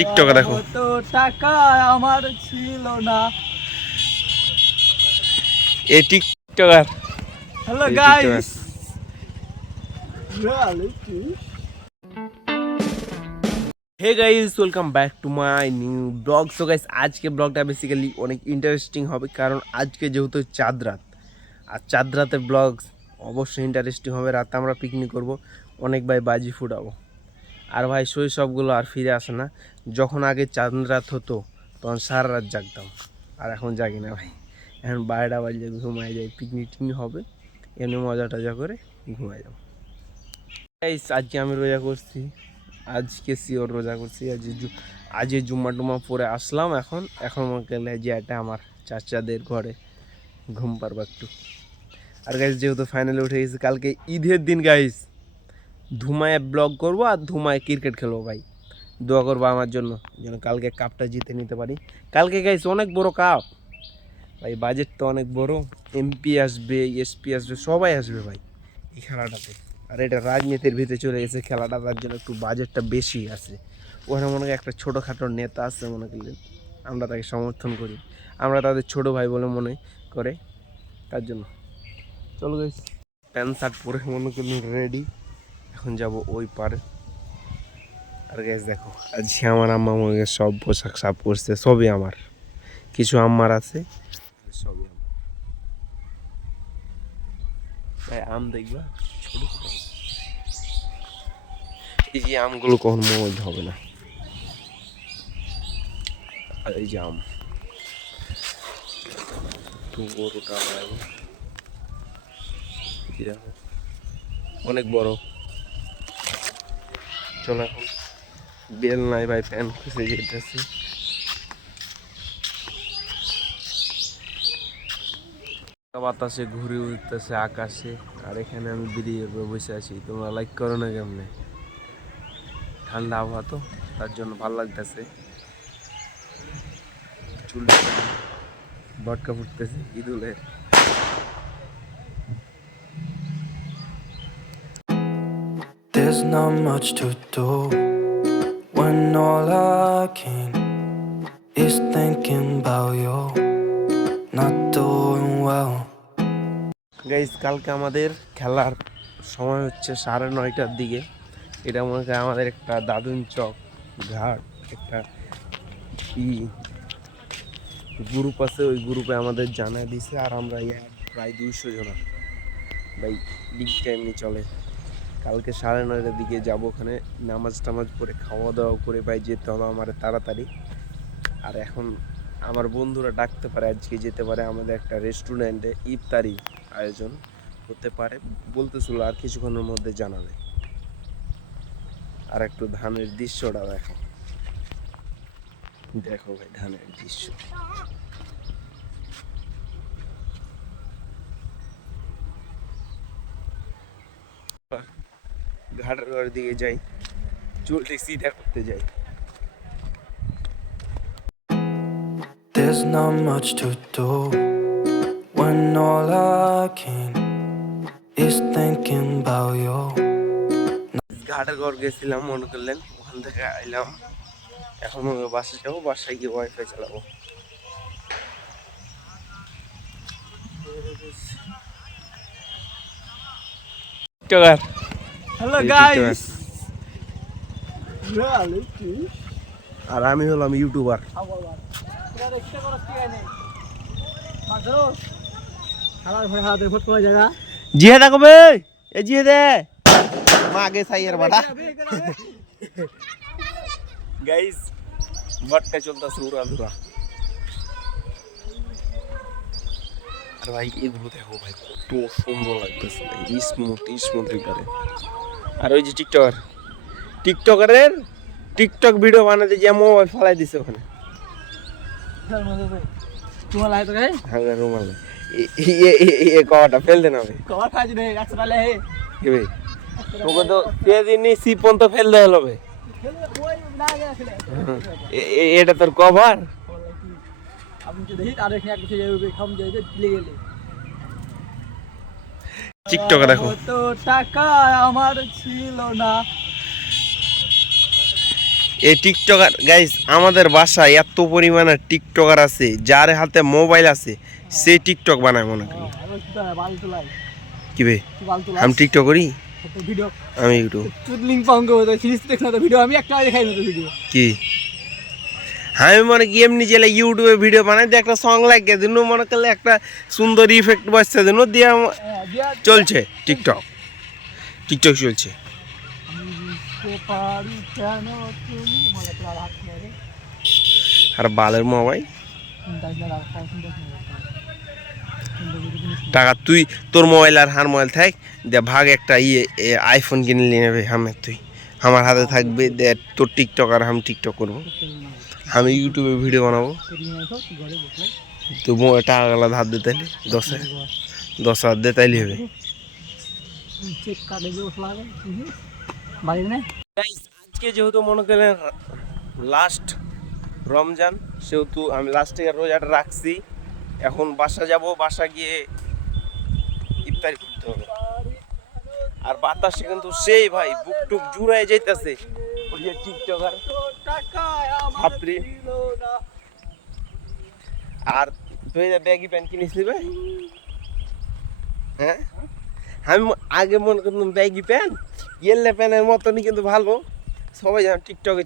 টিকটকে দেখো তো টাকা আমার ছিল না। এই টিকটকার হ্যালো এই tiktoker guys, reality. Hey guys, welcome back to my new blog. So guys, আজকে ব্লগটা বেসিক্যালি অনেক ইন্টারেস্টিং হবে, কারণ আজকে যেহেতু চাঁদ রাত, আর চাঁদ রাতের ব্লগ অবশ্যই ইন্টারেস্টিং হবে। রাতে আমরা পিকনিক করব, অনেক ভাই বাজি ফুটাবো। আর ভাই শৈশবগুলো আর ফিরে আসে না। যখন আগে চাঁদ রাত হতো তখন সারা রাত জাগতাম, আর এখন জাগি না ভাই। এখন 12টা বাজে ঘুমায় যাই, পিকনিক টিকনিক হবে, এমনি মজা টজা করে ঘুমায় যাবো। গাইস, আজকে আমি রোজা করছি, আজকে সিওর রোজা করছি। আজ জুম্মা টুম্মা পরে আসলাম। এখন গেলে যে এটা আমার চাচাদের ঘরে ঘুম পারবো একটু। আর গাইস, যেহেতু ফাইনালে উঠে গেছি, কালকে ঈদের দিন গাইস ধুমায় ব্লগ করবো আর ধুমায় ক্রিকেট খেলবো। ভাই দোয়া করবো আমার জন্য, যেন কালকে কাপটা জিতে নিতে পারি। কালকে গাইস অনেক বড় কাপ ভাই, বাজেট তো অনেক বড়। এমপি আসবে, এসপি আসবে, সবাই আসবে ভাই এই খেলাটাতে। আর এটা রাজনীতির ভিতরে চলে গেছে খেলাটা, তার জন্য একটু বাজেটটা বেশি আছে। ওখানে মনে হয় একটা ছোটোখাটো নেতা আছে, মনে করলেন আমরা তাকে সমর্থন করি, আমরা তাদের ছোট ভাই বলে মনে করে, তার জন্য চলো গাইস। প্যান্ট শার্ট পরে মনে করলেন রেডি, এখন যাব ওই পারে। আর গাইস দেখো, আজকে আমার আম্মা আমাকে সব পোশাক সাফ করছে, সবই আমার, কিছু আম্মার আছে, সবই আমার। ভাই আম দেখবা ছোট ছোট, এই যে আমগুলো কখনো মজা হবে না। আর এই যে আম তো বড়টা অনেক বড়। চলো এখন, বেল নাই ভাই, প্যান খুঁজে যেতেছি। বাতাসে ঘুরে উঠতেছে আকাশে, আর এখানে আমি বেরিয়ে বসে আছি। তোমরা লাইক করো না কেমনে? ঠান্ডা আবহাওয়া তো, তার জন্য ভালো লাগতেছে। চুল বটকা ফুটতেছে ইঁদুলের। There's not much to do when all I can is thinking about you not doing well. Guys, কালকে আমাদের খেলার সময় হচ্ছে 9:30টার দিকে। এটা মনে হয় আমাদের একটা দাদুন চক ঘাট, একটা কি গ্রুপ আছে, ওই গ্রুপে আমাদের জানাই দিছে। আর আমরা প্রায় 200 জন ভাই, বিগ টাইমই চলে। কালকে 9:30টার দিকে যাবো ওখানে, নামাজ টামাজ পরে খাওয়া দাওয়া করে ভাই যেতে হবে আমার তাড়াতাড়ি। আর এখন আমার বন্ধুরা ডাকতে পারে, আজকে যেতে পারে আমাদের একটা রেস্টুরেন্টে ইফতারি আয়োজন হতে পারে বলতেছিল, আর কিছুক্ষণের মধ্যে জানাবে। আর একটু ধানের দৃশ্যটা দেখো, দেখো ভাই ধানের দৃশ্য। ঘাটের ঘর দিকে যাই, চুলটি সিধা করতে যাই। There's not much to do when all I can is thinking about you. ঘাটের ঘর গেছিলাম মনে করলেন, ওখান থেকে আইলাম, এখন বাসায় যাবো, বাসায় গিয়ে ওয়াইফাই চালাবো। Hello guys, reality. আর আমি হলাম ইউটিউবার। জিহাদা কবে এ জিহাদে মা আগে সাইয়ের বাড়া। গাইস, বটকা চলতেছে উড়াধুরা। আর ভাই এগুলো দেখো ভাই, কত সুন্দর লাগতেছে, স্মুথ স্মুথ এবারে। আর ওই যে টিকটকারের টিকটক ভিডিও বানাতে যে মোবাইল ফেলাই দিছে ওখানে। হ্যাঁ রুমাল কটা ফেল দেন হবে তোকে তো দিনই সিপন তো ফেল দেওয়া হবে। এটা তোর কভার। টিকটকে দেখো, তো টাকা আমার ছিল না। এই টিকটকার গাইস, আমাদের বাসায় এত পরিমাণে টিকটকার আছে, যার হাতে মোবাইল আছে সে টিকটক বানায় মনে করি। বাল তোলাই কি বে, বাল তোলাই আমি টিকটক করি, ভিডিও আমি ইউটিউব তুই লিংক পাউঙ্গো তো সিরিজ দেখ না তো ভিডিও আমি একটা দেখাই না তো ভিডিও কি আমি মনে কি এমনি চলে ইউটিউবে ভিডিও বানাই দিয়ে একটা সং লাগিয়ে দিন, মনে করলে একটা সুন্দর ইফেক্ট বসছে দিন দিয়ে চলছে টিকটক, টিকটক চলছে। পারি কেন তুমি মানে তোর হাত মেরে আর বালের মোবাইল টাকা তুই তোর মোবাইল আর হার মোবাইল থাক দে ভাগ একটা আইফোন কিনে নিয়ে নেবে আমি, তুই আমার হাতে থাকবে দে তোর টিকটক আর আমি টিকটক করবো, আমি ইউটিউবে ভিডিও বানাবো। তো টাকাগুলো ধার দে তাইলে 10,000 দে তাইলে হবে। আজকে যেহেতু মনে করেন লাস্ট রমজান, সেহেতু আমি লাস্ট থেকে রোজাটা রাখছি। এখন বাসা যাব, বাসা গিয়ে ইফতারি করতে হবে। আর বাতাসে কিন্তু সেই ভাই বুক টুক জুড়াই যাইতেছে। ওই যে টিকটকার ছাত্রী আর তুই ব্যাগি প্যান্ট কিনিস নিবে? হ্যাঁ, আমি আগে মনে করতাম ব্যাগি প্যান্ট ইয়েলে প্যান্টের মতনই কিন্তু ভালো, সবাই যেন টিকটকে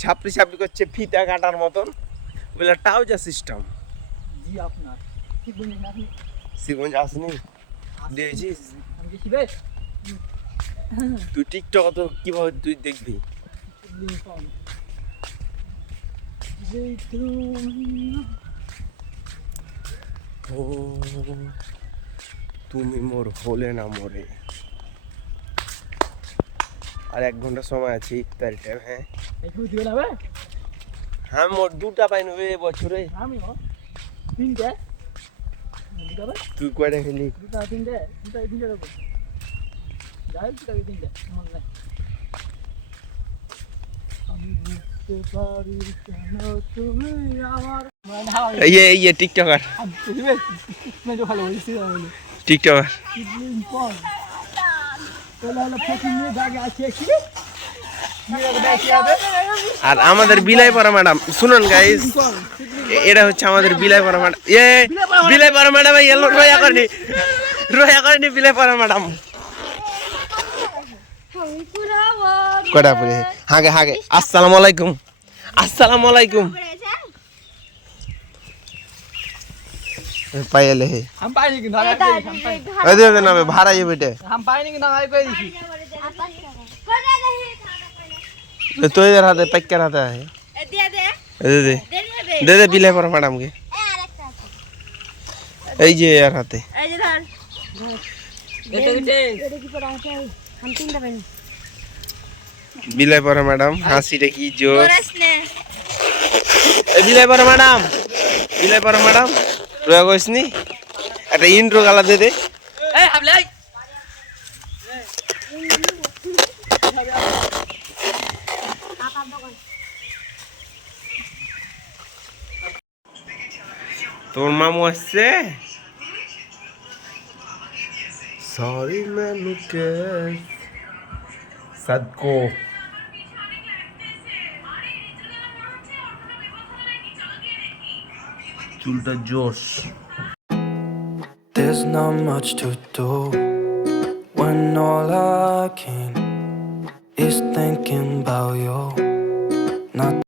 ছাপড়ি ছাপড়ি করছে ফিতা কাটার মতন, বলে ট্রাউজার সিস্টেম। জি আপনার শিবগঞ্জ আসনি দিয়েছিস আমি কি শিবে তুই টিকটক তো কিভাবে তুই দেখবি? লিংক পাউঙ্গো যে তুমি ও তুমি মোর হলে না মরে। আর 1 ঘন্টা সময় আছে ইফতারি টাইম। হ্যাঁ একটু দিও না বে হ্যাঁ, মোর 2টা পাই নেবে বছরে। আমি ও তিনটে দুটো বে তুই কয়টা খেলি? দুটো তিনটে দেবো যাই দুটো তিনটে মনে নাই আমি বুঝতে পারি কেন তুমি আমার এই টিকটকার मैं जो ভালো বলছি তাহলে টিকটকার লিংক পাউঙ্গো তাহলে হলো ফকিং নিয়ে জায়গা আছে কি আর আমাদের বিলাইপাড়া ম্যাডাম, শুনুন গাইস, এটা হচ্ছে আমাদের বিলাইপাড়া ম্যাডাম। বিলাইপাড়া ম্যাডাম এলো, রোয়া করেনি বিলাইপাড়া ম্যাডাম। কটা পরে হাগে হাগে আসসালামু আলাইকুম, আসসালামু আলাইকুম পাইলে হে हम पाए नहीं कि ना ওই দে না ভাড়া যাবে এটা हम पाए नहीं कि ना कोई दिसी তোর হাতে প্যাকের হাতে আছে দে দে বিলাইপাড়া ম্যাডাম কে এই যে এর হাতে বিলাইপাড়া ম্যাডাম হাসিটা কি জোর। বিলাইপাড়া ম্যাডাম, বিলাইপাড়া ম্যাডাম রোয়া কইসনি একটা ইন্ট্রো গালা দে দে। ए हमले তোর মামু আসছে। সরি মেনুকে সাদকো চুলটা জোশ। There's not much to do when all I can is thinking about you. Not